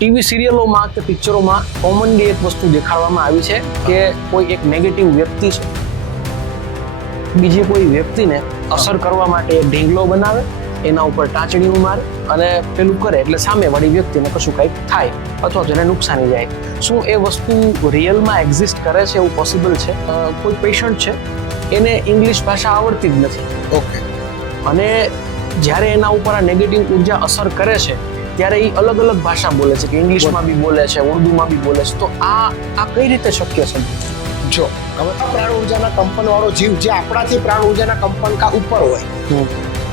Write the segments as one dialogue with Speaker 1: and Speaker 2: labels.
Speaker 1: TV સિરિયલોમાં કે પિક્ચરોમાં commonly એક વસ્તુ દેખાડવામાં આવી છે કે કોઈ એક નેગેટિવ વ્યક્તિ છે. બીજી કોઈ વ્યક્તિને અસર કરવા માટે એક ઢીંગલો બનાવે એના ઉપર ટાંચણીઓ મારે અને પેલું કરે એટલે સામેવાળી વ્યક્તિને કશું કંઈક થાય અથવા તો એને નુકસાની જાય. શું એ વસ્તુ રિયલમાં એક્ઝિસ્ટ કરે છે એવું પોસિબલ છે? કોઈ પેશન્ટ છે? એને ઇંગ્લિશ ભાષા આવડતી જ નથી.
Speaker 2: ઓકે
Speaker 1: અને જ્યારે એના ઉપર આ નેગેટિવ ઊર્જા અસર કરે છે ત્યારે એ અલગ અલગ ભાષા બોલે છે કે ઇંગ્લિશમાં બી બોલે છે ઉર્દુમાં બી બોલે છે. તો આ આ કઈ રીતે શક્ય છે?
Speaker 2: જો હવે પ્રાણ ઉર્જાના કંપન વાળો જીવ જે આપણાથી પ્રાણ ઉર્જાના કંપન કા ઉપર હોય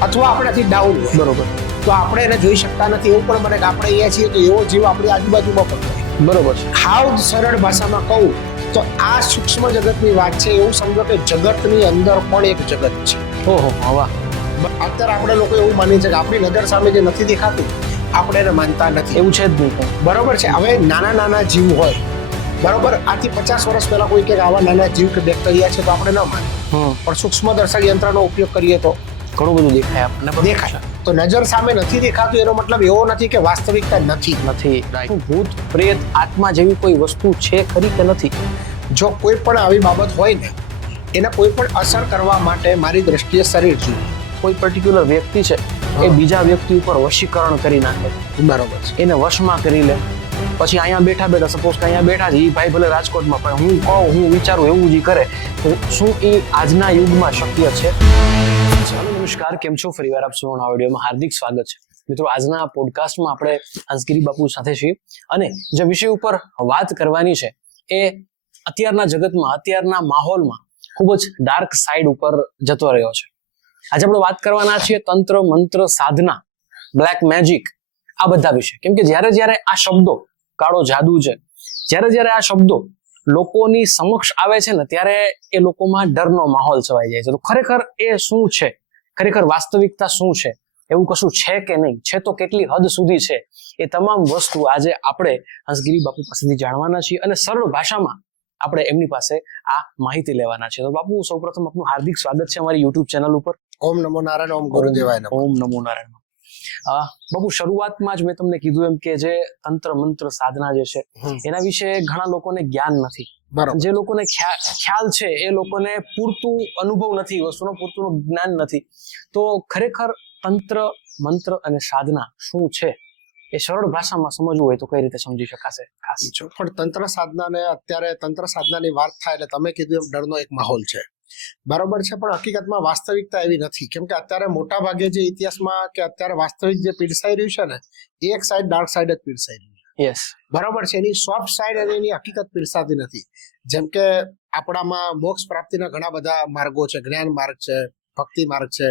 Speaker 2: અથવા આપણાથી ડાઉન હોય
Speaker 1: બરોબર.
Speaker 2: તો આપણે એને જોઈ શકતા નથી. એવું પણ બને કે આપણે અહીંયા છીએ તો એવો જીવ આપણી આજુબાજુમાં પણ હોય.
Speaker 1: બરોબર. છે
Speaker 2: હાવ સરળ ભાષામાં કહું તો આ સૂક્ષ્મ જગતની વાત છે. એવું સમજો કે જગતની અંદર પણ એક જગત છે.
Speaker 1: ઓહો હવા
Speaker 2: અત્યારે આપણે લોકો એવું માનીએ છે કે આપણી નજર સામે જે નથી દેખાતું આપણે એને માનતા નથી.
Speaker 1: એવું છે જ નહીં.
Speaker 2: બરોબર છે? હવે નાના નાના જીવ હોય બરોબર? આથી પચાસ વર્ષ પહેલા કોઈ કે આવા નાના જીવ કે બેક્ટેરિયા છે તો આપણે ન માનીએ. પણ સૂક્ષ્મ દર્શક યંત્રનો ઉપયોગ કરીએ તો
Speaker 1: ઘણું બધું દેખાય. આપણને
Speaker 2: દેખાય. તો નજર સામે નથી દેખાતું એનો મતલબ એવો નથી કે વાસ્તવિકતા નથી.
Speaker 1: નથી. ભૂત પ્રેત આત્મા જેવી કોઈ વસ્તુ છે ખરી કે નથી?
Speaker 2: જો કોઈ પણ આવી બાબત હોય ને એને કોઈ પણ અસર કરવા માટે મારી દ્રષ્ટિએ શરીર જોઈએ.
Speaker 1: કોઈ પર્ટિક્યુલર વ્યક્તિ છે? એ બીજા વ્યક્તિ ઉપર વશીકરણ કરી નાખે.
Speaker 2: બરોબર છે.
Speaker 1: એને વશમાં કરી લે. પછી અહીંયા બેઠા બેઠા સપોઝ કે અહીંયા બેઠા છે એ ભાઈ ભલે રાજકોટમાં પણ હું કહું હું વિચારું એવું જ કરે. તો શું એ આજના યુગમાં શક્ય છે? નમસ્કાર. કેમ છો? ફરીવાર આપ સૌનું વિડીયોમાં હાર્દિક સ્વાગત છે. મિત્રો આજના પોડકાસ્ટમાં આપણે હંસગીરી બાપુ સાથે છીએ. અને જે વિષય ઉપર વાત કરવાની છે એ અત્યારના જગતમાં અત્યારના માહોલમાં ખૂબ જ ડાર્ક સાઈડ ઉપર જતો રહ્યો છે. આજે આપણે વાત કરવાના છીએ તંત્ર, મંત્ર, સાધના બ્લેક મેજિક આ બધા વિશે. કેમ કે જ્યારે જ્યારે આ શબ્દો, કાળો જાદુ છે, જ્યારે જ્યારે આ શબ્દો લોકોની સમક્ષ આવે છે ને, ત્યારે એ લોકોમાં ડરનો માહોલ છવાઈ જાય છે. તો ખરેખર એ શું છે? ખરેખર વાસ્તવિકતા શું છે? એવું કશું છે કે નહીં? છે તો કેટલી હદ સુધી છે? એ તમામ વસ્તુ આજે આપણે હંસગીરી બાપુ પાસેથી જાણવાના છીએ અને સરળ ભાષામાં આપણે એમની પાસે આ માહિતી લેવાના છે. તો બાપુ સૌપ્રથમ આપનું હાર્દિક સ્વાગત છે અમારી યુટ્યુબ ચેનલ ઉપર.
Speaker 2: ઓમ નમો નારાયણ ઓમ ગુરુદેવાય નમઃ.
Speaker 1: ઓમ નમો નારાયણ. બાપુ શરૂઆતમાં જ મેં તમને કીધું એમ કે જે તંત્ર મંત્ર સાધના જે છે એના વિશે ઘણા લોકોને જ્ઞાન નથી. જે લોકોને ખ્યાલ છે એ લોકોને પૂરતું અનુભવ નથી વસ્તુનો પૂરતું જ્ઞાન નથી. તો ખરેખર તંત્ર મંત્ર અને સાધના શું છે? એ સરળ ભાષામાં સમજવું હોય તો કઈ રીતે સમજી શકાશે? ખાસ.
Speaker 2: પણ તંત્ર સાધનાને અત્યારે તંત્ર સાધનાની વાત થાય એટલે તમે કીધું એમ ડરનો એક માહોલ છે. બરોબર છે પણ હકીકતમાં વાસ્તવિકતા એવી નથી. કેમ કે અત્યારે મોટા ભાગે જે ઇતિહાસમાં કે અત્યારે વાસ્તવિક જે પીરસાઈ રહ્યું છે ને એ એક સાઈડ ડાર્ક સાઈડ જ પીરસાઈ રહ્યું છે.
Speaker 1: યસ
Speaker 2: બરોબર છે એની સોફ્ટ સાઈડ અને એની હકીકત પીરસાતી નથી. જેમ કે આપણામાં મોક્ષ પ્રાપ્તિના ઘણા બધા માર્ગો છે જ્ઞાન માર્ગ છે ભક્તિ માર્ગ છે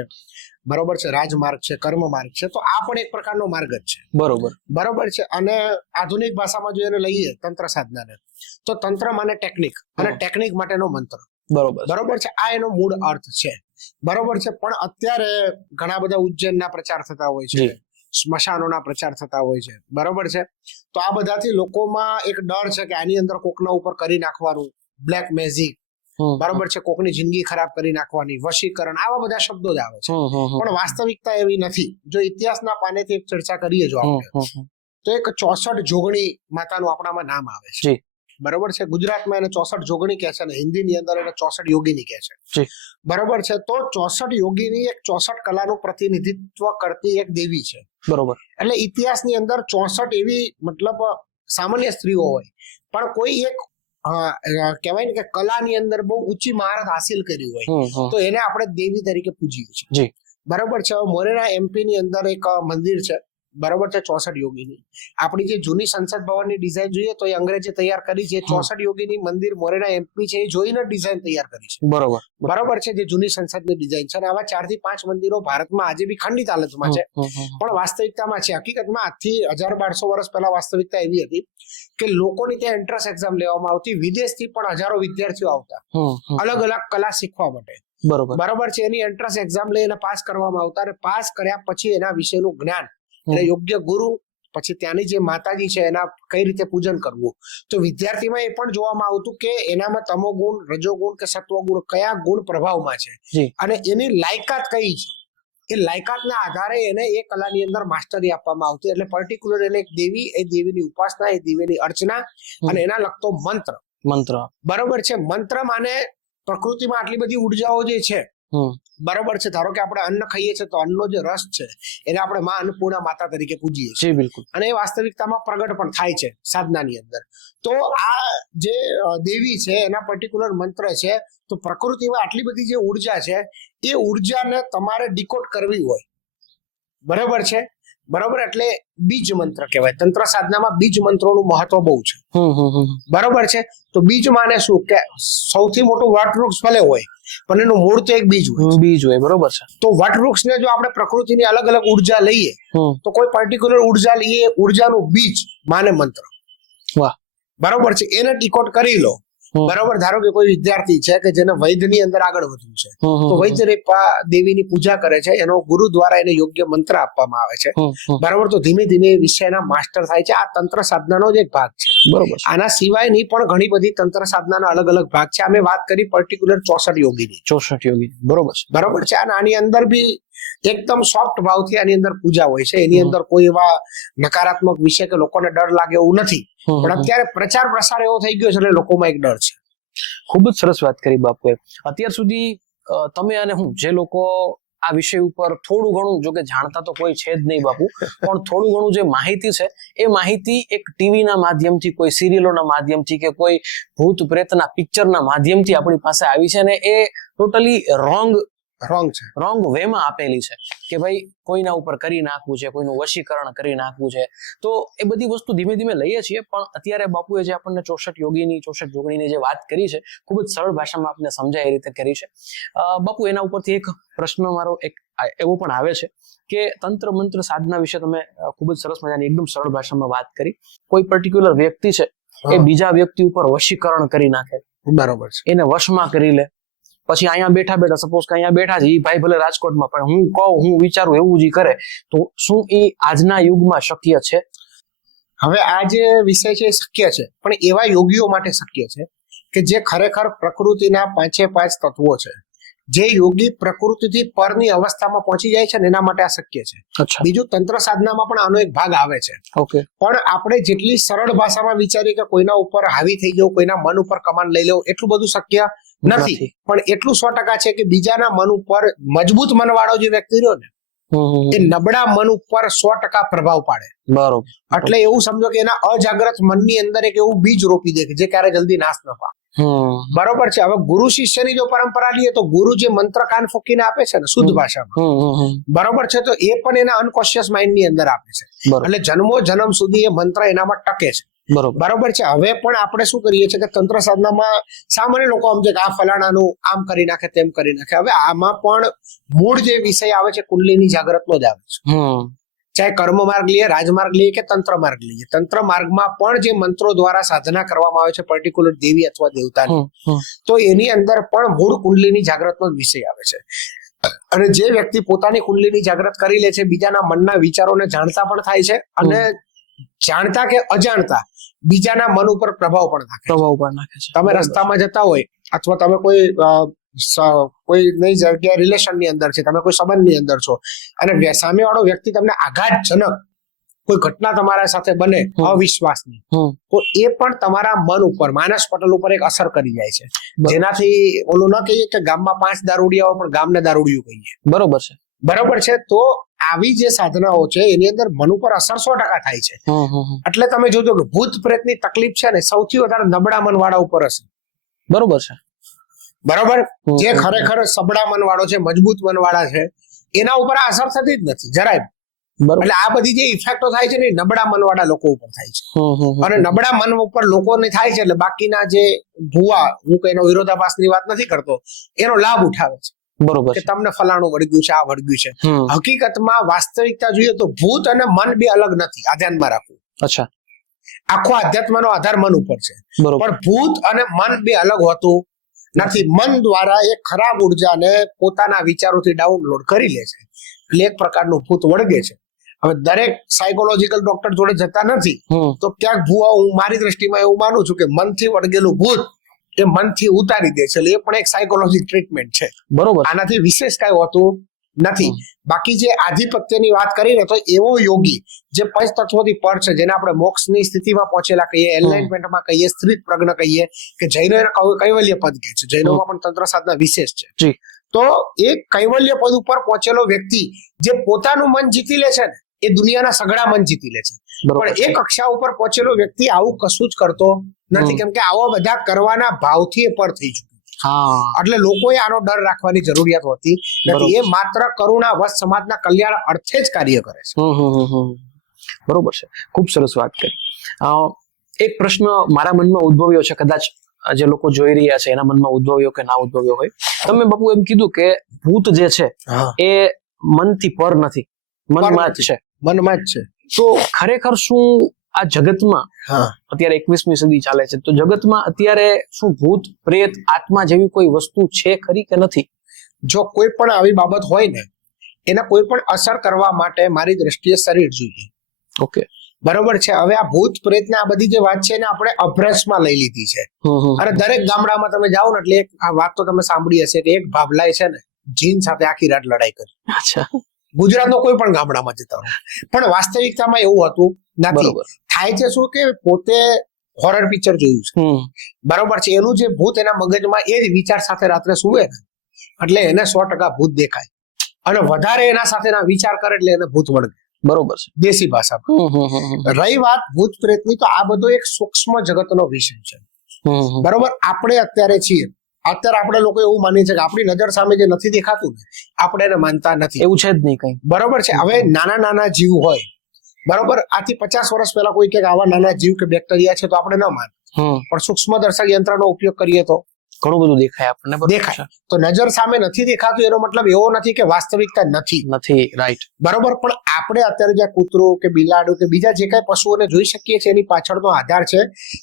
Speaker 2: બરોબર છે રાજમાર્ગ છે કર્મ માર્ગ છે તો આ પણ એક પ્રકારનો માર્ગ જ છે.
Speaker 1: બરોબર.
Speaker 2: બરોબર છે અને આધુનિક ભાષામાં જો એને લઈએ તંત્ર સાધનાને તો તંત્ર માને ટેકનિક અને ટેકનિક માટેનો મંત્ર.
Speaker 1: બરોબર
Speaker 2: બરોબર છે આ એનો મૂળ અર્થ છે. બરોબર છે પણ અત્યારે ઘણા બધા ઉજ્જૈનના પ્રચાર થતા હોય છે. સ્મશાનોના પ્રચાર થતા હોય છે બરોબર છે? તો આ બધાથી લોકોમાં એક ડર છે કે આની અંદર કોકના ઉપર કરી નાખવાનું બ્લેક મેજિક બરોબર છે? કોકની જિંદગી ખરાબ કરી નાખવાની વશીકરણ આવા બધા શબ્દો જ આવે છે. પણ વાસ્તવિકતા એવી નથી. જો ઇતિહાસના પાનેથી એક ચર્ચા કરીએ જો આપણે. તો એક ચોસઠ જોગણી માતાનું આપણામાં નામ આવે છે. બરોબર છે? ગુજરાતમાં એને ચોસઠ જોગણી કહે છે અને હિન્દીની અંદર એને ચોસઠ યોગીની કહે છે. બરોબર છે? તો ચોસઠ યોગીની એક ચોસઠ કલાનું પ્રતિનિધિત્વ કરતી એક દેવી છે.
Speaker 1: બરોબર.
Speaker 2: એટલે ઇતિહાસની અંદર ચોસઠ એવી મતલબ સામાન્ય સ્ત્રીઓ હોય. પણ કોઈ એક કહેવાય ને કે કલાની અંદર બહુ ઊંચી મહારત હાસિલ કરી હોય. તો એને આપણે દેવી તરીકે પૂજીએ છીએ. બરોબર છે મોરેના એમપી ની અંદર એક મંદિર છે બરોબર છે ચોસઠ યોગીની. આપણી જે જૂની સંસદ ભવનની ડિઝાઇન જોઈએ તો એ અંગ્રેજે તૈયાર કરી છે. ચોસઠ યોગીની મંદિર મોરેના એમપી છે એ જોઈને ડિઝાઇન તૈયાર કરી છે.
Speaker 1: બરોબર.
Speaker 2: બરોબર છે જે જૂની સંસદની ડિઝાઇન છે અને આવા ચારથી પાંચ મંદિરો ભારતમાં આજે બી ખંડિત હાલતમાં છે. પણ વાસ્તવિકતામાં છે. હકીકતમાં આજથી હજાર બારસો વર્ષ પહેલા વાસ્તવિકતા એવી હતી કે લોકોની ત્યાં એન્ટ્રન્સ એક્ઝામ લેવામાં આવતી વિદેશથી પણ હજારો વિદ્યાર્થીઓ આવતા. અલગ અલગ કલા શીખવા માટે.
Speaker 1: બરોબર.
Speaker 2: બરોબર છે એની એન્ટ્રન્સ એક્ઝામ લઈને પાસ કરવામાં આવતા અને પાસ કર્યા પછી એના વિશેનું જ્ઞાન.
Speaker 1: હમ.
Speaker 2: યોગ્ય ગુરુ પછી ત્યાંની જે માતાજી છે એના કઈ રીતે પૂજન કરવું? તો વિદ્યાર્થીમાં એ પણ જોવામાં આવતું કે એનામાં તમો ગુણ રજો ગુણ કે સત્વ ગુણ કયા ગુણ પ્રભાવમાં છે? અને એની લાયકાત કઈ છે? એ લાયકાતના આધારે એને એ કલાની અંદર માસ્ટરી આપવામાં આવતી. એટલે પર્ટિક્યુલર એને એક દેવી એ દેવીની ઉપાસના એ દેવીની અર્ચના અને એના લગતો મંત્ર.
Speaker 1: મંત્ર.
Speaker 2: બરોબર છે? મંત્ર માને પ્રકૃતિમાં આટલી બધી ઉર્જાઓ જે છે બરોબર છે. ધારો કે આપણે અન્ન ખાઈએ છીએ તો અન્નનો જે રસ છે એને આપણે માં અન્નપૂર્ણા માતા તરીકે પૂજીએ છીએ.
Speaker 1: બિલકુલ.
Speaker 2: અને એ વાસ્તવિકતામાં પ્રગટ પણ થાય છે સાધનાની અંદર. તો આ જે દેવી છે એના પર્ટિક્યુલર મંત્ર છે તો પ્રકૃતિમાં આટલી બધી જે ઊર્જા છે એ ઉર્જાને તમારે ડીકોડ કરવી હોય. બરાબર છે? બરાબર? એટલે બીજ મંત્ર કહેવાય. તંત્ર સાધનામાં બીજ મંત્રોનું મહત્વ બહુ છે. બરાબર છે? તો બીજ માને શું? કે સૌથી મોટું વટવૃક્ષ ભલે હોય પણ એનું મૂળ તો એક બીજ હોય.
Speaker 1: બીજ હોય બરોબર છે.
Speaker 2: તો વટવૃક્ષને જો આપણે પ્રકૃતિની અલગ અલગ ઊર્જા લઈએ તો કોઈ પર્ટિક્યુલર ઊર્જા લઈએ ઉર્જાનું બીજ માને મંત્ર.
Speaker 1: વાહ.
Speaker 2: બરોબર છે? એને ટીકોટ કરી લો. બરોબર? ધારો કે કોઈ વિદ્યાર્થી છે કે જેને વૈદ્યની અંદર આગળ વધવું છે તો વૈદ્ય રેપા દેવીની પૂજા કરે છે એનો ગુરુ દ્વારા એને યોગ્ય મંત્ર આપવામાં આવે છે.
Speaker 1: હમ.
Speaker 2: તો ધીમે ધીમે એ વિષયના માસ્ટર થાય છે. આ તંત્ર સાધનાનો જ એક ભાગ છે.
Speaker 1: બરોબર.
Speaker 2: આના સિવાયની પણ ઘણી બધી તંત્ર સાધનાના અલગ અલગ ભાગ છે. અમે વાત કરી પર્ટિક્યુલર ચોસઠ યોગીની.
Speaker 1: ચોસઠ યોગી. બરોબર. છે
Speaker 2: બરોબર છે? અને આની અંદર બી એકદમ સોફ્ટ ભાવથી આની અંદર પૂજા હોય છે. એની અંદર કોઈ એવા નકારાત્મક વિષય કે લોકોને ડર લાગે એવું નથી. પણ અત્યારે પ્રચાર પ્રસાર એવો થઈ ગયો છે એટલે લોકોમાં એક ડર છે.
Speaker 1: ખૂબ જ સરસ વાત કરી બાપુએ. અત્યાર સુધી તમે અને હું જે લોકો આ વિષય ઉપર થોડું ઘણું જો કે જાણતા તો કોઈ છે જ નહીં બાપુ પણ થોડું ઘણું જે માહિતી છે એ માહિતી એક ટીવીના માધ્યમથી કોઈ સિરિયલોના માધ્યમથી કે કોઈ ભૂત પ્રેતના પિક્ચરના માધ્યમથી આપણી પાસે આવી છે ને એ ટોટલી રોંગ
Speaker 2: રોંગ છે.
Speaker 1: રોંગ વેમાં આપેલી છે કે ભાઈ કોઈના ઉપર કરી નાખવું છે કોઈનું વશીકરણ કરી નાખવું છે. તો એ બધી વસ્તુ ધીમે ધીમે લઈએ છીએ પણ અત્યારે બાપુએ જે આપણને ચોસઠ યોગીની ચોસઠ જોગણીની જે વાત કરી છે ખૂબ જ સરળ ભાષામાં આપને સમજાય એ રીતે કરી છે. બાપુ એના ઉપરથી એક પ્રશ્ન મારો એક એવો પણ આવે છે કે તંત્ર મંત્ર સાધના વિશે તમે ખૂબ જ સરસ મજાની એકદમ સરળ ભાષામાં વાત કરી. કોઈ પર્ટિક્યુલર વ્યક્તિ છે એ બીજા વ્યક્તિ ઉપર વશીકરણ કરી નાખે.
Speaker 2: બરોબર છે.
Speaker 1: એને વશમાં કરી લે. પછી અહીંયા બેઠા બેઠા સપોઝ કે અહીંયા બેઠા છે એ ભાઈ ભલે રાજકોટમાં, પણ હું કહું, હું વિચારું, એવું જ કરે, તો શું એ આજના યુગમાં શક્ય છે?
Speaker 2: હવે આ જે વિષય છે એ શક્ય છે, પણ એવા યોગીઓ માટે શક્ય છે કે જે ખરેખર પ્રકૃતિના પાંચે પાંચ તત્વો છે. જે યોગી પ્રકૃતિથી પરની અવસ્થામાં પહોંચી જાય છે ને એના માટે આ શક્ય છે. બીજું તંત્ર સાધનામાં પણ આનો એક ભાગ આવે છે.
Speaker 1: ઓકે.
Speaker 2: પણ આપણે જેટલી સરળ ભાષામાં વિચારીએ કે કોઈના ઉપર હાવી થઈ જવું કોઈના મન ઉપર કમાન લઈ લેવું એટલું બધું શક્ય નથી. પણ એટલું સો ટકા છે કે બીજાના મન ઉપર મજબૂત મનવાળો જે વ્યક્તિ રહ્યો ને એ નબળા મન ઉપર સો ટકા પ્રભાવ પાડે.
Speaker 1: બરોબર.
Speaker 2: એટલે એવું સમજો કે એના અજાગ્રત મનની અંદર એક એવું બીજ રોપી દે કે જે ક્યારે જલ્દી નાશ ન પામે. બરોબર છે. હવે ગુરુ શિષ્યની જો પરંપરા લઈએ તો ગુરુ જે મંત્ર કાન ફૂકીને આપે છે ને શુદ્ધ ભાષામાં. બરોબર છે? તો એ પણ એના અનકોન્શિયસ માઇન્ડની અંદર આપે છે. એટલે જન્મો જન્મ સુધી એ મંત્ર એનામાં ટકે છે.
Speaker 1: બરોબર.
Speaker 2: બરોબર છે? હવે પણ આપણે શું કરીએ છીએ કે તંત્ર સાધનામાં સામાન્ય લોકો સમજે કે આ ફલાણાનું આમ કરી નાખે તેમ કરી નાખે. હવે આમાં પણ મૂળ જે વિષય આવે છે કુંડલીની જાગૃતનો જ આવે છે. ચાહે કર્મ માર્ગ લઈએ રાજમાર્ગ લઈએ કે તંત્ર માર્ગ લઈએ. તંત્ર માર્ગમાં પણ જે મંત્રો દ્વારા સાધના કરવામાં આવે છે પર્ટિક્યુલર દેવી અથવા દેવતાની. તો એની અંદર પણ મૂળ કુંડલીની જાગૃતનો વિષય આવે છે. અને જે વ્યક્તિ પોતાની કુંડલીની જાગૃત કરી લે છે બીજાના મનના વિચારોને જાણતા પણ થાય છે અને જાણતા કે અજાણતા બીજાના મન ઉપર પ્રભાવ પણ નાખે
Speaker 1: પ્રભાવ પણ નાખે છે.
Speaker 2: તમે રસ્તામાં જતા હોય અથવા તમે કોઈ કોઈ નહીં જગ્યા રિલેશનની અંદર છે. તમે કોઈ સંબંધની અંદર છો. અને સામેવાળો વ્યક્તિ તમને આઘાતજનક કોઈ ઘટના તમારા સાથે બને. અવિશ્વાસની તો એ પણ તમારા મન ઉપર માનસ પટલ ઉપર એક અસર કરી જાય છે. જેનાથી ઓલું ન કહીએ કે ગામમાં પાંચ દારૂડિયાઓ પણ ગામને દારૂડિયું કહીએ.
Speaker 1: બરોબર છે.
Speaker 2: બરોબર છે? તો આવી જે સાધનાઓ છે એની અંદર મન ઉપર અસર સો ટકા થાય છે. એટલે તમે જોજો કે ભૂત પ્રેતની તકલીફ છે ને સૌથી વધારે નબળા મનવાળા ઉપર હશે.
Speaker 1: બરોબર છે.
Speaker 2: બરાબર? જે ખરેખર સબળા મનવાળો છે મજબૂત મનવાળા છે એના ઉપર આ અસર થતી જ નથી જરાય એટલે આ બધી જે ઇફેક્ટો થાય છે ને નબળા મનવાળા લોકો ઉપર થાય છે. અને નબળા મન ઉપર લોકોને થાય છે એટલે બાકીના જે ભૂવા હું કઈ એનો વિરોધાભાસની વાત નથી કરતો એનો લાભ ઉઠાવે છે.
Speaker 1: બરોબર
Speaker 2: કે તમને ફલાણું વળગ્યું છે આ વળગ્યું છે. હકીકતમાં વાસ્તવિકતા જોઈએ તો ભૂત અને મન બે અલગ નથી આ ધ્યાનમાં રાખવું.
Speaker 1: અચ્છા.
Speaker 2: આખો આધ્યાત્મનો આધાર મન ઉપર છે. પણ ભૂત અને મન બે અલગ હોતું નથી મન દ્વારા એ ખરાબ ઉર્જાને પોતાના વિચારોથી ડાઉનલોડ કરી લે છે. એટલે એક પ્રકારનું ભૂત વળગે છે. હવે દરેક સાયકોલોજીકલ ડોક્ટર જોડે જતા નથી તો ક્યાંક ભૂવા હું મારી દ્રષ્ટિમાં એવું માનું છું કે મનથી વળગેલું ભૂત એ મનથી ઉતારી દે છે. એટલે એ પણ એક સાયકોલોજી ટ્રીટમેન્ટ છે.
Speaker 1: બરોબર.
Speaker 2: આનાથી વિશેષ કઈ હોતું નથી. બાકી જે આધિપત્યની વાત કરીને તો એવો યોગી જે પંચ તત્વોથી પર છે જેને આપણે મોક્ષની સ્થિતિમાં પહોંચેલા કહીએ એલાઇનમેન્ટમાં કહીએ સ્થિત પ્રજ્ઞ કહીએ કે જૈનો એને કૈવલ્ય પદ કહે છે. જૈનોમાં પણ તંત્ર સાધના વિશેષ છે. તો એ કૈવલ્ય પદ ઉપર પહોંચેલો વ્યક્તિ જે પોતાનું મન જીતી લે છે ને એ દુનિયાના સગળા મન જીતી લે છે. પણ એ કક્ષા ઉપર પહોંચેલો વ્યક્તિ આવું કશું જ કરતો નથી. કેમ કે આવા બધા કરવાના ભાવથી એ પર થઈ ચૂક્યું. એટલે લોકોએ આનો ડર રાખવાની જરૂરિયાત હોતી નથી. એ માત્ર કરુણા વસ સમાજના કલ્યાણ અર્થે જ કાર્ય કરે છે.
Speaker 1: બરોબર છે. ખૂબ સરસ વાત કરી. એક પ્રશ્ન મારા મનમાં ઉદ્ભવ્યો છે કદાચ જે લોકો જોઈ રહ્યા છે એના મનમાં ઉદ્ભવ્યો કે ના ઉદ્ભવ્યો હોય. તમે બાપુ એમ કીધું કે ભૂત જે છે એ મનથી પર નથી. મનમાં જ છે.
Speaker 2: મનમાં જ છે.
Speaker 1: તો ખરેખર શું આ જગતમાં અત્યારે એકવીસમી સદી ચાલે છે. તો જગતમાં અત્યારે શું ભૂત પ્રેત આત્મા જેવી કોઈ વસ્તુ છે ખરી કે નથી?
Speaker 2: જો કોઈ પણ આવી બાબત હોય ને એને કોઈ પણ અસર કરવા માટે મારી દ્રષ્ટિએ શરીર જોઈએ.
Speaker 1: ઓકે.
Speaker 2: બરોબર છે? હવે આ ભૂત પ્રેત ને આ બધી જે વાત છે એને આપણે અભ્રસમાં લઈ લીધી છે. અને દરેક ગામડામાં તમે જાઓ ને એટલે એક આ વાત તો તમે સાંભળી હશે કે એક ભાભલાય છે ને જીન સાથે આખી રાત લડાઈ કરી.
Speaker 1: અચ્છા.
Speaker 2: ગુજરાતનો કોઈ પણ ગામડામાં જતા પણ વાસ્તવિકતામાં એવું હતું નથી.
Speaker 1: બરોબર.
Speaker 2: થાય છે શું કે પોતે હોરર પિક્ચર જોયું છે. બરોબર છે એનું જે ભૂત એના મગજમાં એ જ વિચાર સાથે રાત્રે સુવે એટલે એને સો ટકા ભૂત દેખાય. અને વધારે એના સાથેના વિચાર કરે એટલે એને ભૂત વળગે.
Speaker 1: બરોબર છે.
Speaker 2: દેશી ભાષામાં.
Speaker 1: હમ
Speaker 2: રહી વાત ભૂત પ્રેતની તો આ બધો એક સૂક્ષ્મ જગતનો વિષય છે. બરોબર? આપણે અત્યારે છીએ. અત્યારે આપણે લોકો એવું માનીએ છીએ કે આપણી નજર સામે જે નથી દેખાતું ને આપણે એને માનતા નથી.
Speaker 1: એવું છે જ નહીં કઈ.
Speaker 2: બરોબર છે? હવે નાના નાના જીવ હોય બરોબર? આથી પચાસ વર્ષ પહેલા કોઈ કે આવા નાના જીવ કે બેક્ટેરિયા છે તો આપણે ન માન પણ સૂક્ષ્મ દર્શક યંત્રનો ઉપયોગ કરીએ તો?
Speaker 1: ઘણું બધું દેખાય આપણને
Speaker 2: દેખાય. તો નજર સામે નથી દેખાતું એનો મતલબ એવો નથી કે વાસ્તવિકતા નથી.
Speaker 1: નથી રાઈટ
Speaker 2: બરોબર પણ આપણે અત્યારે જે કૂતરો કે બિલાડું કે બીજા જે કાંઈ પશુઓને જોઈ શકીએ છીએ એની પાછળનો આધાર છે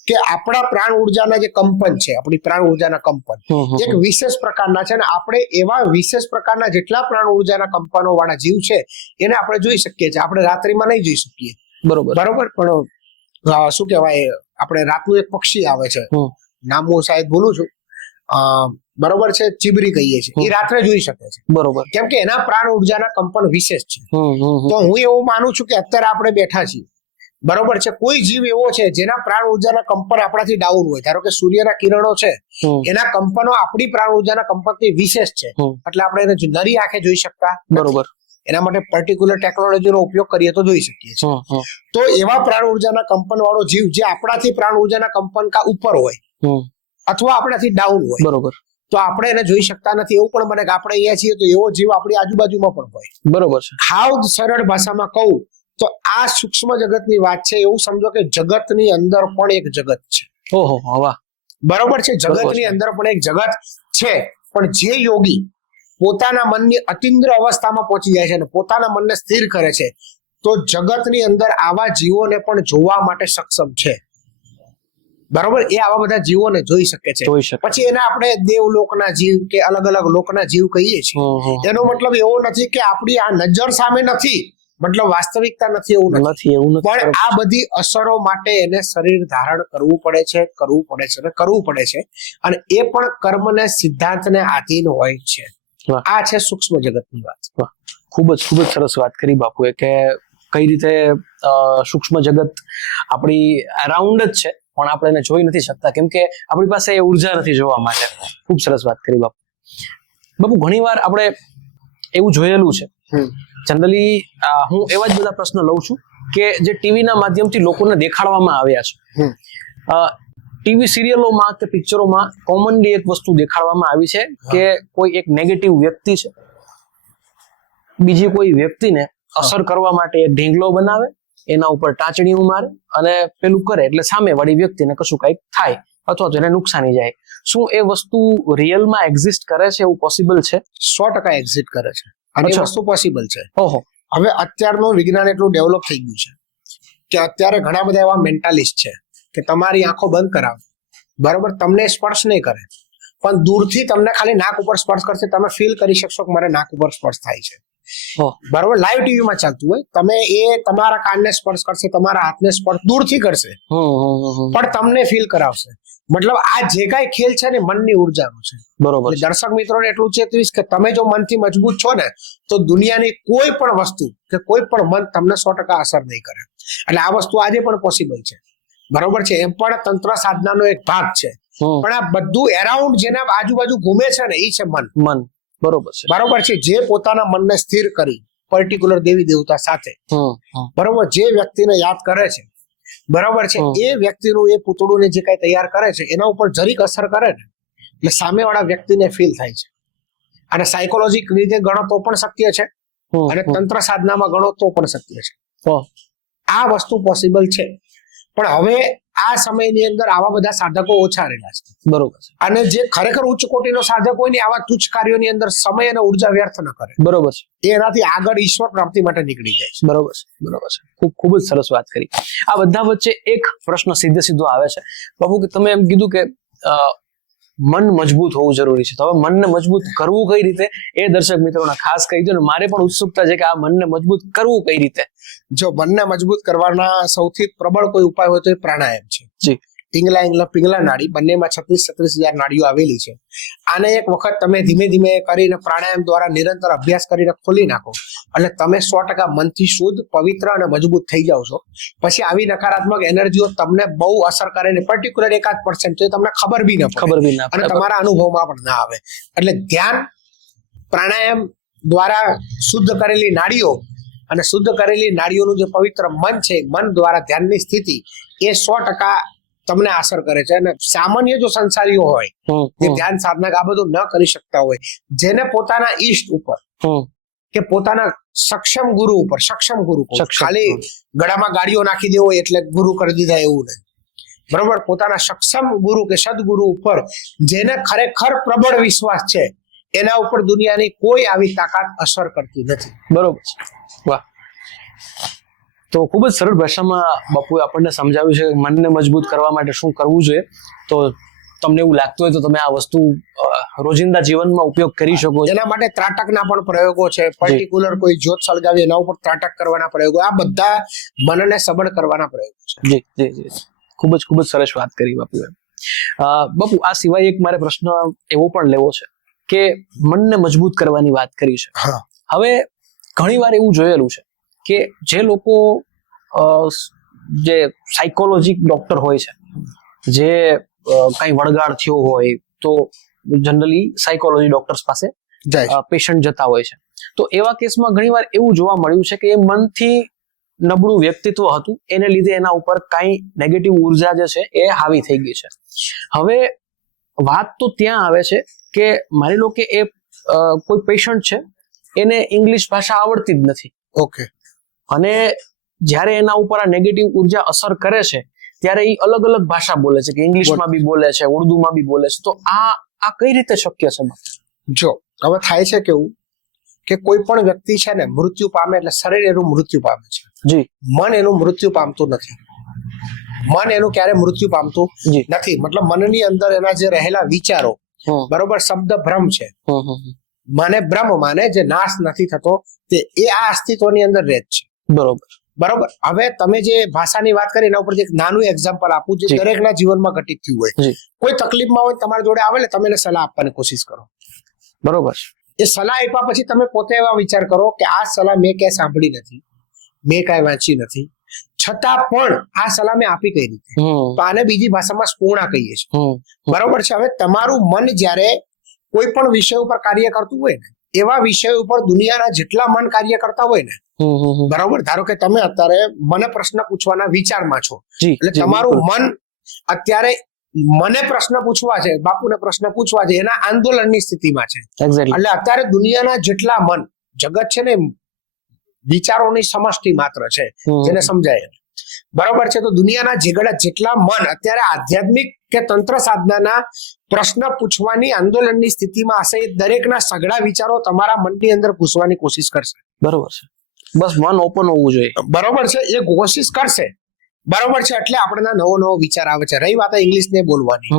Speaker 2: કે આપણા પ્રાણ ઉર્જાના જે કંપન છે આપણી પ્રાણ ઉર્જાના કંપન. એક વિશેષ પ્રકારના છે ને આપણે એવા વિશેષ પ્રકારના જેટલા પ્રાણ ઉર્જાના કંપનો વાળા જીવ છે એને આપણે જોઈ શકીએ છીએ. આપણે રાત્રિમાં નહીં જોઈ શકીએ.
Speaker 1: બરોબર.
Speaker 2: બરોબર પણ શું કહેવાય આપણે રાતનું એક પક્ષી આવે છે. નામ હું સાહેબ ભૂલું છું. બરોબર છે ચીબરી કહીએ છીએ. એ રાત્રે જોઈ શકે છે.
Speaker 1: બરોબર.
Speaker 2: કેમ કે એના પ્રાણ ઉર્જાના કંપન વિશેષ છે. તો હું એવું માનું છું કે અત્યારે આપણે બેઠા છીએ. બરોબર છે કોઈ જીવ એવો છે જેના પ્રાણ ઉર્જાના કંપન આપણાથી ડાઉન હોય. ધારો કે સૂર્યના કિરણો છે એના કંપનો આપણી પ્રાણ ઉર્જાના કંપનથી વિશેષ છે. એટલે આપણે એને નરી આંખે જોઈ શકતા
Speaker 1: બરોબર.
Speaker 2: એના માટે પર્ટિક્યુલર ટેકનોલોજીનો ઉપયોગ કરીએ તો જોઈ શકીએ છીએ. તો એવા પ્રાણ ઉર્જાના કંપન વાળો જીવ જે આપણાથી પ્રાણ ઉર્જાના કંપન કા ઉપર હોય અથવા આપણાથી ડાઉન હોય.
Speaker 1: બરોબર.
Speaker 2: તો આપણે એને જોઈ શકતા નથી. એવું પણ બને કે આપણે અહીંયા છીએ તો એવો જીવ આપણી આજુબાજુમાં પણ હોય.
Speaker 1: બરોબર છે.
Speaker 2: હાવ સરળ ભાષામાં કહું તો આ સૂક્ષ્મ જગતની વાત છે. એવું સમજો કે જગતની અંદર પણ એક જગત છે.
Speaker 1: ઓહો હવા
Speaker 2: બરોબર છે. જગતની અંદર પણ એક જગત છે. પણ જે યોગી પોતાના મનની અતિન્દ્ર અવસ્થામાં પહોંચી જાય છે અને પોતાના મનને સ્થિર કરે છે તો જગતની અંદર આવા જીવોને પણ જોવા માટે સક્ષમ છે. બરોબર? એ આવા બધા જીવોને જોઈ શકે છે. પછી એને આપણે દેવ લોકના જીવ કે અલગ અલગ લોકના જીવ કહીએ છીએ. એનો મતલબ એવો નથી કે આપણી આ નજર સામે નથી. મતલબ વાસ્તવિકતા નથી એવું નથી.
Speaker 1: એવું
Speaker 2: પણ આ બધી અસરો માટે એને શરીર ધારણ કરવું પડે છે કરવું પડે છે અને કરવું પડે છે. અને એ પણ કર્મને સિદ્ધાંતને આધીન હોય છે. આ છે સૂક્ષ્મ જગતની વાત.
Speaker 1: ખૂબ જ ખૂબ જ સરસ વાત કરી બાપુએ કે કઈ રીતે સૂક્ષ્મ જગત આપણી અરાઉન્ડ જ છે. પણ આપણે એને જોઈ નથી શકતા. કેમ કે આપણી પાસે એ ઊર્જા નથી જોવા માટે. ખૂબ સરસ વાત કરી બાપુ. બાપુ ઘણીવાર આપણે એવું જોયેલું છે. જનરલી હું એવા જ બધા પ્રશ્ન લઉં છું કે જે ટીવીના માધ્યમથી લોકોને દેખાડવામાં આવ્યા છે. ટીવી સિરિયલોમાં કે પિક્ચરોમાં કોમનલી એક વસ્તુ દેખાડવામાં આવી છે કે કોઈ એક નેગેટિવ વ્યક્તિ છે. બીજી કોઈ વ્યક્તિને અસર કરવા માટે એક ઢીંગલો બનાવે એના ઉપર ટાંચણીઓ મારે અને પેલું કરે એટલે સામે વાળી વ્યક્તિને કશું કંઈક થાય અથવા તો એને નુકસાની જાય. શું એ વસ્તુ રિયલમાં એક્ઝિસ્ટ કરે છે એવું પોસિબલ છે?
Speaker 2: સો ટકા એક્ઝિટ કરે છે. અને વસ્તુ પોસિબલ છે.
Speaker 1: ઓહો.
Speaker 2: હવે અત્યારનું વિજ્ઞાન એટલું ડેવલપ થઈ ગયું છે કે અત્યારે ઘણા બધા એવા મેન્ટાલિસ્ટ છે કે તમારી આંખો બંધ કરાવો. બરોબર? તમને સ્પર્શ નહીં કરે. પણ દૂરથી તમને ખાલી નાક ઉપર સ્પર્શ કરશે. તમે ફીલ કરી શકશો કે મારે નાક ઉપર સ્પર્શ થાય છે. બરોબર? લાઈવ ટીવી માં ચાલતું હોય. તમે એ તમારા કાનને સ્પર્શ કરશે તમારા હાથને સ્પર્શ દૂરથી કરશે. પણ તમને ફીલ કરાવશે. મતલબ આ જે કાંઈ ખેલ છે ને મનની ઉર્જાનો છે.
Speaker 1: બરોબર.
Speaker 2: દર્શક મિત્રોને એટલું ચેતવીશ કે તમે જો મનથી મજબૂત છો ને તો દુનિયાની કોઈ પણ વસ્તુ કે કોઈ પણ મન તમને સો ટકા અસર નહીં કરે. એટલે આ વસ્તુ આજે પણ પોસિબલ છે. બરોબર છે? એમ પણ તંત્ર સાધનાનો એક ભાગ છે. પણ આ બધું એરાઉન્ડ જેના આજુબાજુ ઘૂમે છે ને એ છે મન.
Speaker 1: મન. બરોબર છે.
Speaker 2: બરોબર છે. જે પોતાના મનને સ્થિર કરી પર્ટિક્યુલર દેવી દેવતા સાથે. બરોબર જે વ્યક્તિને યાદ કરે છે બરોબર છે. એ વ્યક્તિનું એ પૂતળું ને જે કઈ તૈયાર કરે છે એના ઉપર જરીક અસર કરે ને એટલે સામેવાળા વ્યક્તિને ફીલ થાય છે. અને સાયકોલોજીક રીતે ગણો તો પણ શક્ય છે. અને તંત્ર સાધનામાં ગણો તો પણ શક્ય છે. આ વસ્તુ પોસિબલ છે. પણ હવે આ સમયની અંદર આવા બધા સાધકો ઓછા રહેલા છે.
Speaker 1: બરોબર
Speaker 2: અને જે ખરેખર ઉચ્ચ કોટીનો સાધક હોય ને આવા તુચ્છ કાર્યોની અંદર સમય અને ઊર્જા વ્યર્થ ન કરે.
Speaker 1: બરોબર છે.
Speaker 2: એ એનાથી આગળ ઈશ્વર પ્રાપ્તિ માટે નીકળી જાય છે.
Speaker 1: બરોબર છે. બરોબર છે. ખૂબ ખૂબ જ સરસ વાત કરી. આ બધા વચ્ચે એક પ્રશ્ન સીધે સીધો આવે છે. બાબુ કે તમે એમ કીધું કે મન મજબૂત હોવું જરૂરી છે. તો હવે મનને મજબૂત કરવું કઈ રીતે? એ દર્શક મિત્રોને ખાસ કહી દો ને મારે પણ ઉત્સુકતા છે કે આ મનને મજબૂત કરવું કઈ રીતે?
Speaker 2: જો મનને મજબૂત કરવાના સૌથી પ્રબળ કોઈ ઉપાય હોય તો એ પ્રાણાયામ છે.
Speaker 1: જી.
Speaker 2: પિંગલા ઇંગલા પિંગલા નાડી બંનેમાં છત્રીસ છત્રીસ હજાર નાડીઓ આવેલી છે. આને એક વખત તમે ધીમે ધીમે કરીને પ્રાણાયામ દ્વારા નિરંતર અભ્યાસ કરીને ખોલી નાખો. એટલે તમે સો ટકા મનથી શુદ્ધ પવિત્ર અને મજબૂત થઈ જાઓ છો. પછી આવી નકારાત્મક એનર્જીઓ તમને બહુ અસર કરે ને પર્ટિક્યુલર એકાદ પર્સન્ટ તો તમને ખબર બી ન
Speaker 1: ખબર બી ના
Speaker 2: અને તમારા અનુભવમાં પણ ના આવે. એટલે ધ્યાન પ્રાણાયામ દ્વારા શુદ્ધ કરેલી નાડીઓ અને શુદ્ધ કરેલી નાડીઓનું જે પવિત્ર મન છે મન દ્વારા ધ્યાનની સ્થિતિ એ સો ટકા તમને અસર કરે છે. અને સામાન્ય જો સંસારીઓ હોય જે ધ્યાન સાધના આ બધું ન કરી શકતા હોય જેને પોતાના ઈષ્ટ ઉપર કે પોતાના સક્ષમ ગુરુ ઉપર સક્ષમ ગુરુ ખાલી ગળામાં ગાડીઓ નાખી દેવો એટલે ગુરુ કરી દીધા એવું નહીં. બરોબર? પોતાના સક્ષમ ગુરુ કે સદગુરુ ઉપર જેને ખરેખર પ્રબળ વિશ્વાસ છે એના ઉપર દુનિયાની કોઈ આવી તાકાત અસર કરતી નથી.
Speaker 1: બરોબર વાહ. તો ખૂબ જ સરળ ભાષામાં બાપુએ આપણને સમજાવ્યું છે કે મનને મજબૂત કરવા માટે શું કરવું જોઈએ તો તમને એવું લાગતું હોય તો તમે આ વસ્તુ રોજિંદા જીવનમાં ઉપયોગ કરી શકો છો.
Speaker 2: એના માટે ત્રાટકના પણ પ્રયોગો છે. પર્ટિક્યુલર કોઈ જ્યોત સળગાવી એના ઉપર ત્રાટક કરવાના પ્રયોગો આ બધા મનને સબળ કરવાના પ્રયોગો છે.
Speaker 1: જી જી જી ખૂબ જ ખૂબ જ સરસ વાત કરી બાપુએ. અ, બાપુ આ સિવાય એક મારે પ્રશ્ન એવો પણ લેવો છે કે મનને મજબૂત કરવાની વાત કરી છે. હવે ઘણી વાર એવું જોયેલું છે કે જે લોકો જે સાયકોલોજીક ડોક્ટર હોય છે જે કઈ વળગાડ થયો હોય તો જનરલી સાયકોલોજી ડોક્ટર્સ પાસે પેશન્ટ જતા હોય છે. તો એવા કેસમાં ઘણીવાર એવું જોવા મળ્યું છે કે એ મનથી નબળું વ્યક્તિત્વ હતું એને લીધે એના ઉપર કાંઈ નેગેટિવ ઊર્જા જે છે એ હાવી થઈ ગઈ છે. હવે વાત તો ત્યાં આવે છે કે માની લો કે એ કોઈ પેશન્ટ છે એને ઇંગ્લિશ ભાષા આવડતી જ નથી.
Speaker 2: ઓકે
Speaker 1: અને જ્યારે એના ઉપર આ નેગેટિવ ઊર્જા અસર કરે છે ત્યારે એ અલગ અલગ ભાષા બોલે છે કે ઇંગ્લિશમાં બી બોલે છે ઉર્દુમાં બી બોલે છે. તો આ આ કઈ રીતે શક્ય છે
Speaker 2: જો હવે થાય છે કેવું કે કોઈ પણ વ્યક્તિ છે ને મૃત્યુ પામે એટલે શરીર એનું મૃત્યુ પામે છે.
Speaker 1: જી.
Speaker 2: મન એનું મૃત્યુ પામતું નથી. મન એનું ક્યારે મૃત્યુ પામતું
Speaker 1: જી.
Speaker 2: નથી? મતલબ મનની અંદર એના જે રહેલા વિચારો બરોબર શબ્દ ભ્રમ છે. મને બ્રહ્મ માને જે નાશ નથી થતો તે એ આ અસ્તિત્વની અંદર રહે છે.
Speaker 1: બરોબર.
Speaker 2: બરોબર? હવે તમે જે ભાષાની વાત કરી એના ઉપરથી એક નાનું એક્ઝામ્પલ આપું જે દરેકના જીવનમાં ઘટિત થયું હોય. કોઈ તકલીફમાં હોય તમારી જોડે આવે ને તમે એને સલાહ આપવાની કોશિશ કરો.
Speaker 1: બરોબર.
Speaker 2: એ સલાહ આપ્યા પછી તમે પોતે એવા વિચાર કરો કે આ સલાહ મેં ક્યાંય સાંભળી નથી મેં કાંઈ વાંચી નથી. છતાં પણ આ સલાહ મેં આપી કઈ રીતે? તો આને બીજી ભાષામાં સ્પૂર્ણા કહીએ છીએ. બરોબર છે? હવે તમારું મન જ્યારે કોઈ પણ વિષય ઉપર કાર્ય કરતું હોય ને એવા વિષય ઉપર દુનિયાના જેટલા મન કાર્ય કરતા હોય ને. બરોબર? ધારો કે તમે અત્યારે મને પ્રશ્ન પૂછવાના વિચારમાં છો. એટલે તમારું મન અત્યારે મને પ્રશ્ન પૂછવા છે બાપુને પ્રશ્ન પૂછવા છે એના આંદોલનની સ્થિતિમાં છે. એટલે અત્યારે દુનિયાના જેટલા મન જગત છે ને વિચારોની સમષ્ટિ માત્ર છે જેને સમજાય. બરોબર છે? તો દુનિયાના જેગડા જેટલા મન અત્યારે આધ્યાત્મિક કે તંત્ર સાધનાના પ્રશ્ન પૂછવાની આંદોલનની સ્થિતિમાં હશે એ દરેકના સઘળા વિચારો તમારા મનની અંદર પૂછવાની કોશિશ કરશે.
Speaker 1: બરોબર છે. બસ મન ઓપન હોવું જોઈએ.
Speaker 2: બરોબર છે એ કોશિશ કરશે. બરોબર છે એટલે આપણને નવો નવો વિચાર આવે છે. રહી વાત ઇંગ્લિશ ને બોલવાની.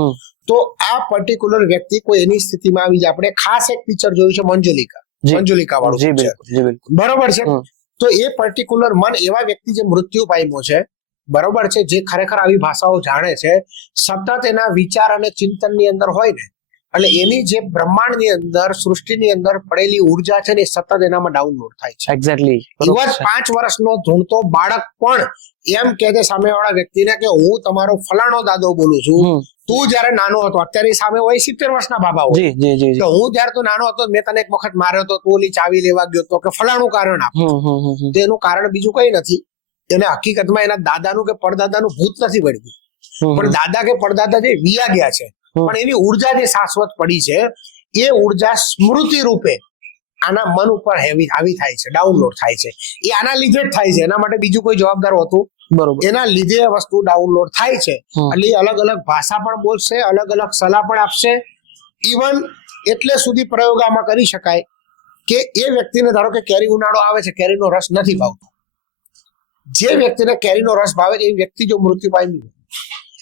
Speaker 2: તો આ પર્ટિક્યુલર વ્યક્તિ કોઈ એની સ્થિતિમાં આવી જાય. આપણે ખાસ એક પિક્ચર જોયું છે મંજુલિકા. મંજુલિકા વાળું
Speaker 1: જી
Speaker 2: છે
Speaker 1: બિલકુલ.
Speaker 2: બરોબર છે? તો એ પર્ટિક્યુલર મન એવા વ્યક્તિ જે મૃત્યુ પામ્યો છે બરોબર છે જે ખરેખર આવી ભાષાઓ જાણે છે સતત એના વિચાર અને ચિંતનની અંદર હોય ને એટલે એની જે બ્રહ્માંડની અંદર સૃષ્ટિની અંદર પડેલી ઊર્જા છે ને એ સતત એનામાં ડાઉનલોડ થાય છે.
Speaker 1: એક્ઝેક્ટલી
Speaker 2: ઇવન પાંચ વર્ષનો ધૂણતો બાળક પણ એમ કે છે સામેવાળા વ્યક્તિને કે હું તમારો ફલાણો દાદો બોલું છું. તું જયારે નાનો હતો અત્યારે સામે હોય સિત્તેર વર્ષના બાબા હોય. તો હું જયારે તું નાનો હતો મેં તને એક વખત માર્યો હતો તું ઓલી ચાવી લેવા ગયો હતો કે ફલાણું કારણ આપ. તો એનું કારણ બીજું કઈ નથી. એને હકીકતમાં એના દાદાનું કે પરદાદાનું ભૂત નથી
Speaker 1: બળ્યું.
Speaker 2: પણ દાદા કે પડદાદા જે વિયા ગયા છે. પણ એની ઊર્જા જે શાશ્વત પડી છે એ ઊર્જા સ્મૃતિ રૂપે આના મન ઉપર હેવી આવી થાય છે ડાઉનલોડ થાય છે. એ આના લીધે જ થાય છે. એના માટે બીજું કોઈ જવાબદાર હોતું
Speaker 1: બરોબર.
Speaker 2: એના લીધે વસ્તુ ડાઉનલોડ થાય છે. એટલે અલગ અલગ ભાષા પણ બોલશે અલગ અલગ સલાહ પણ આપશે. ઇવન એટલે સુધી પ્રયોગ આમાં કરી શકાય કે એ વ્યક્તિને ધારો કે કેરી ઉનાળો આવે છે કેરીનો રસ નથી ભાવતો. જે વ્યક્તિને કેરીનો રસ ભાવે એ વ્યક્તિ જો મૃત્યુ પામી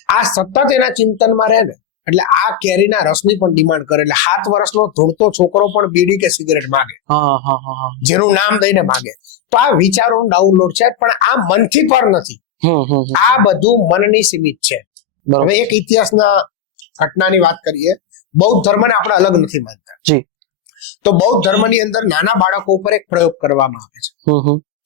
Speaker 2: આ સતત એના ચિંતનમાં રહે ને એટલે આ કેરીના રસની પણ ડિમાન્ડ કરે. એટલે સાત વર્ષનો ધૂળતો છોકરો પણ બીડી કે સિગરેટ માગે. જેનું નામ દઈને માગે. તો આ વિચારો ડાઉનલોડ છે પણ આ મનથી પર નથી. આ બધું મનની સીમિત છે. હવે એક ઇતિહાસના ઘટનાની વાત કરીએ. બૌદ્ધ ધર્મને આપણે અલગ નથી માનતા. તો બૌદ્ધ ધર્મની અંદર નાના બાળકો ઉપર એક પ્રયોગ કરવામાં આવે છે.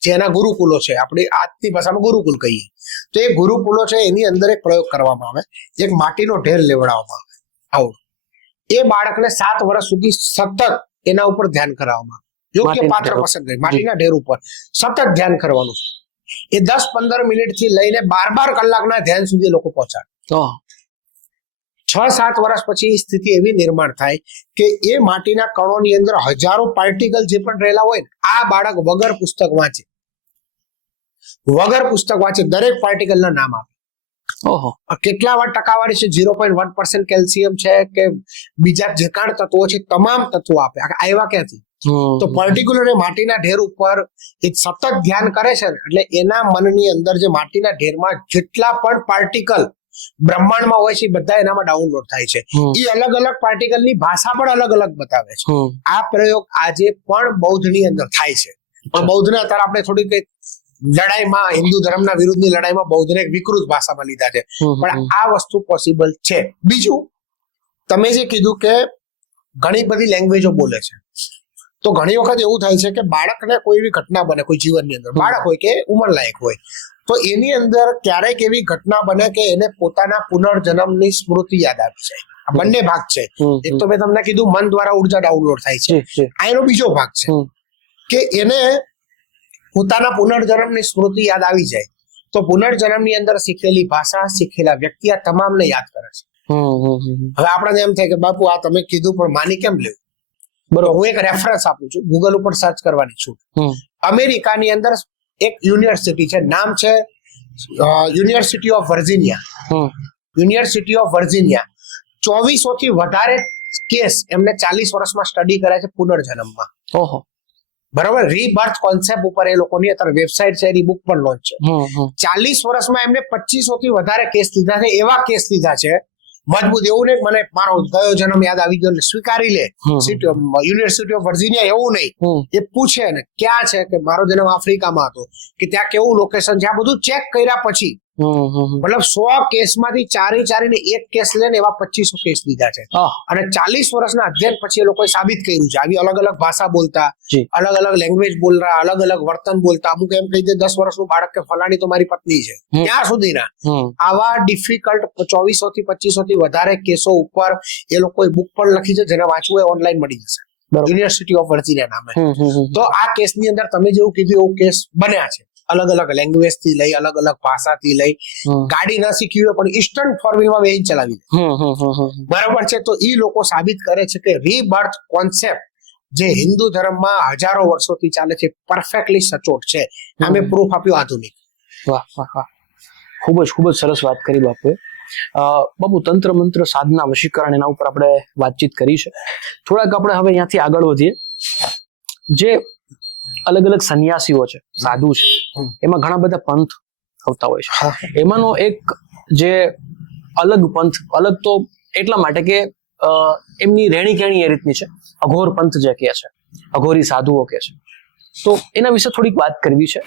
Speaker 2: જે એના ગુરુકુલો છે. આપણે આજની ભાષામાં ગુરુકુલ કહીએ. તો એ ગુરુકુલો છે એની અંદર એક પ્રયોગ કરવામાં આવે. એક માટીનો ઢેર લેવડાવવામાં આવે. આવો. એ બાળકને સાત વર્ષ સુધી સતત એના ઉપર ધ્યાન કરાવવામાં આવે. યોગ્ય પાત્ર પસંદ કરી. માટીના ઢેર ઉપર. સતત ધ્યાન કરવાનું. એ દસ પંદર મિનિટથી લઈને બાર બાર કલાકના ધ્યાન સુધી લોકો પહોંચાડે. સાત વર્ષ પછી સ્થિતિ એવી નિર્માણ થાય કે એ માટીના કણોની અંદર હજારો પાર્ટિકલ જે પણ રહેલા હોય આ બાળક વગર પુસ્તક વાંચે. વગર પુસ્તક વાંચે દરેક પાર્ટિકલના નામ આપે.
Speaker 1: ઓહો.
Speaker 2: કેટલા વાર ટકાવારી છે? Zero point one percent calcium છે કે બીજા જકાણ તત્વો છે? તમામ તત્વો આપે. આવ્યા ક્યાંથી? તો પર્ટિક્યુલર માટીના ઢેર ઉપર એ સતત ધ્યાન કરે છે એટલે એના મનની અંદર જે માટીના ઢેરમાં જેટલા પણ પાર્ટિકલ બ્રહ્માંડમાં હોય છે બધા એનામાં ડાઉનલોડ થાય છે. એ અલગ અલગ પાર્ટિકલની ભાષા પણ અલગ અલગ બતાવે છે. આ પ્રયોગ આજે પણ બૌદ્ધની અંદર થાય છે. પણ બૌદ્ધને અત્યારે આપણે થોડીક લડાઈમાં હિન્દુ ધર્મના વિરુદ્ધની લડાઈમાં બૌદ્ધને વિકૃત ભાષામાં લીધા છે. પણ આ વસ્તુ પોસિબલ છે. બીજું તમે જે કીધું કે ઘણી બધી લેંગ્વેજો બોલે છે. તો ઘણી વખત એવું થાય છે કે બાળકને કોઈ એવી ઘટના બને કોઈ જીવનની અંદર બાળક હોય કે ઉંમરલાયક હોય તો એની અંદર ક્યારેક એવી ઘટના બને કે એને પોતાના પુનર્જન્મની સ્મૃતિ યાદ આવી જાય. આ બંને ભાગ છે. એક તો મેં તમને કીધું મન દ્વારા ઊર્જા ડાઉનલોડ થાય છે. આ એનો બીજો ભાગ છે. કે એને પોતાના પુનર્જન્મની સ્મૃતિ યાદ આવી જાય તો પુનર્જન્મની અંદર શીખેલી ભાષા શીખેલા વ્યક્તિ આ તમામને યાદ કરે છે. હવે આપણને એમ થાય કે બાપુ આ તમે કીધું પણ માની કેમ લેવું બરોબર. હું એક રેફરન્સ આપું છું. ગૂગલ ઉપર સર્ચ કરવાની છું. અમેરિકાની અંદર એક યુનિવર્સિટી છે. નામ છે university of Virginia university of Virginia ચોવીસો થી વધારે કેસ એમને ચાલીસ વર્ષમાં સ્ટડી કર્યા છે પુનર્જન્મમાં.
Speaker 1: ઓહો.
Speaker 2: બરાબર? રીબર્થ કોન્સેપ્ટ ઉપર એ લોકોની અત્યારે વેબસાઇટ છે એની બુક પણ લોન્ચ છે. ચાલીસ વર્ષમાં એમને પચીસો થી વધારે કેસ લીધા છે. એવા કેસ લીધા છે મજબૂત એવું નહીં મને મારો ગયો જન્મ યાદ આવી ગયો સ્વીકારી લે. યુનિવર્સિટી ઓફ વર્જિનિયા એવું નહીં. એ પૂછે ને ક્યાં છે? કે મારો જન્મ આફ્રિકામાં હતો. કે ત્યાં કેવું લોકેશન છે? આ બધું ચેક કર્યા પછી. મતલબ સો કેસમાંથી ચારે ચારીને એક કેસ લે ને એવા પચીસો કેસ લીધા છે. અને ચાલીસ વર્ષના અધ્યયન પછી એ લોકોએ સાબિત કર્યું છે. આવી અલગ અલગ ભાષા બોલતા અલગ અલગ લેંગ્વેજ બોલરા અલગ અલગ વર્તન બોલતા. અમુક એમ કહી દે દસ વર્ષનું બાળક કે ફલાણી તો મારી પત્ની છે. ત્યાં સુધીના? આવા ડિફિકલ્ટ ચોવીસો થી પચીસો થી વધારે કેસો ઉપર એ લોકોએ બુક પણ લખી છે જેને વાંચવું એ ઓનલાઈન મળી જશે. યુનિવર્સિટી ઓફ વર્જિનિયા નામે. તો આ કેસની અંદર તમે જેવું કીધું એવું કેસ બન્યા છે. અલગ અલગ લેંગ્વેજથી લઈ અલગ અલગ ભાષાથી લઈ. ગાડી ના શીખી હોય પણ ઇન્સ્ટન્ટ ફોર વ્હીલમાં ચલાવી દે. બરાબર છે? તો એ લોકો સાબિત કરે છે કે રીબર્થ કોન્સેપ્ટ જે હિન્દુ ધર્મમાં હજારો વર્ષોથી ચાલે છે પરફેક્ટલી સચોટ છે.
Speaker 1: અમે
Speaker 2: પ્રૂફ આપ્યું આધુનિક.
Speaker 1: વાહ વાહ વાહ. ખૂબ જ ખૂબ જ સરસ વાત કરી બાપુએ. બાપુ તંત્ર મંત્ર સાધના વશીકરણ એના ઉપર આપણે વાતચીત કરી છે. થોડાક આપણે હવે અહીંયાથી આગળ વધીએ. જે અલગ અલગ સંન્યાસીઓ છે સાધુ છે. એમાં ઘણા બધા પંથ આવતા હોય છે. એમાંનો એક જે અલગ પંથ અલગ તો એટલા માટે કે એમની રહેણી કહેણી એ રીતની છે. અઘોર પંથ જે કહે છે અઘોરી સાધુઓ કે છે. તો એના વિશે થોડીક વાત કરવી છે.